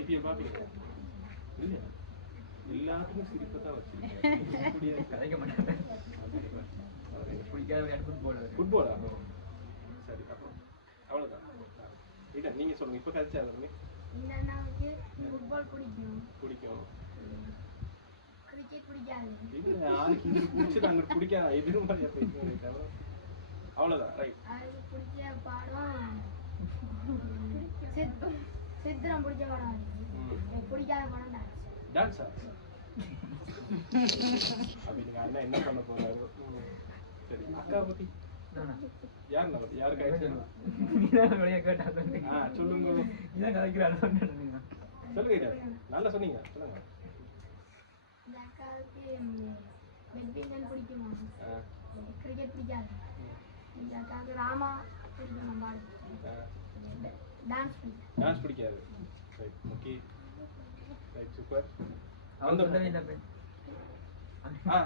IPL பாப்பீங்க இல்லையா? எல்லாத்துக்கும் சிரிப்பை தான் வச்சிருக்கேன். கதைக்க மாட்டேன். பிடிக்காத விளையாட்டு ஃபுட்பாலா? சரி, அப்புறம் அவ்வளோதான். இல்லை நீங்கள் சொல்லுங்கள், இப்போ கதைச்சா இந்த அண்ணாவுக்கு ஃபுட்பால் பிடிக்கும். கிரிக்கெட் பிடிக்காது. இல்லை, யாருக்கு இது பிடிச்சது அங்கே பிடிக்காது எதுவும் மாதிரியா போயிட்டு அவ்வளோதான். ரைட். அதுக்கு பிடிச்ச பாடம் சித்திரம் பிடிச்ச படம். பிடிக்காத படம் டான்ஸா? அப்படி நீங்கள் அண்ணா என்ன பண்ண போறாரு? சரி, அக்கா பற்றி யாருக்கு சொல்லுங்க. சொல்லுங்க, நல்லா சொன்னீங்க, சொல்லுங்க. பேட்மிண்டன் பிடிக்குமா? கிரிக்கெட் பிடிக்காது. இந்த அக்காவுக்கு ராமா பிடிக்கும். டான்ஸ் பிடிக்காது. Right, okay, right, super.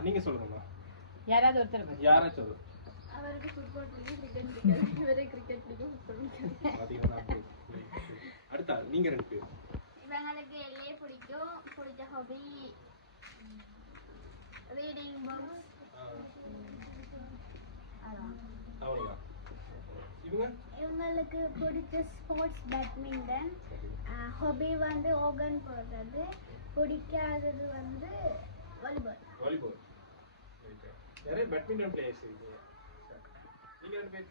நீங்க சொல்லுங்கம்மா. யாராச்சும் சொல்லு. அவருக்கு ஃபுட்பால் பிடிக்கும், கிரிக்கெட் பிடிக்காது. இவரே கிரிக்கெட் பிடிக்கும், ஃபுட்பால் பிடிக்காது. அடுத்த நீங்க ரெண்டு பேர். இவங்களுக்கு எல்லே பிடிக்கும். பிடிச்ச ஹாபி ரீடிங் புக்ஸ். அவ்வளவுதான். இவங்களுக்கு பிடிச்ச ஸ்போர்ட்ஸ் பேட்மிண்டன். ஹாபி வந்து ஓகன் போடுறது. பிடிக்காதது வந்து வாலிபால். நிறைய பேட்மிண்டன் பிளேயர்ஸ் இருக்கீங்க. நீங்க ரெண்டு பேர்.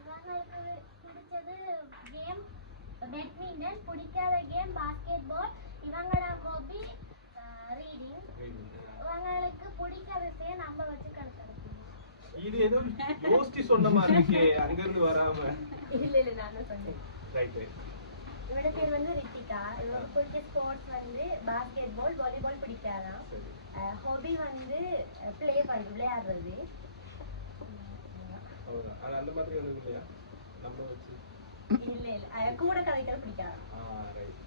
இவங்களுக்கு பிடிச்சது கேம் பேட்மிண்டன். பிடிக்காத கேம் பாஸ்கெட் பால். இவங்களோட ஹாபி ரீடிங். இவங்களுக்கு பிடிக்காத விஷயம் நம்ம வச்சு கற்றுக்கணும். இது ஏதோ யோசிச்சு சொன்ன மாதிரி இருக்கே, அங்க இருந்து வராம. இல்ல நான் சொன்னேன். ரைட். இவட பேர் வந்து ரித்திகா. இவங்க பிடிச்ச ஸ்போர்ட்ஸ் வந்து பாஸ்கெட் பால், வாலிபால் பிடிக்காதான். ஹாபி வந்து ப்ளே பண்ணி விளையாடுறது. அவ்வளவுதான். ஆனா அந்த மாதிரி ஒண்ணு இல்லையா நம்ம வச்சு? இல்ல கூட கதைகள் பிடிக்காது. ரைட்.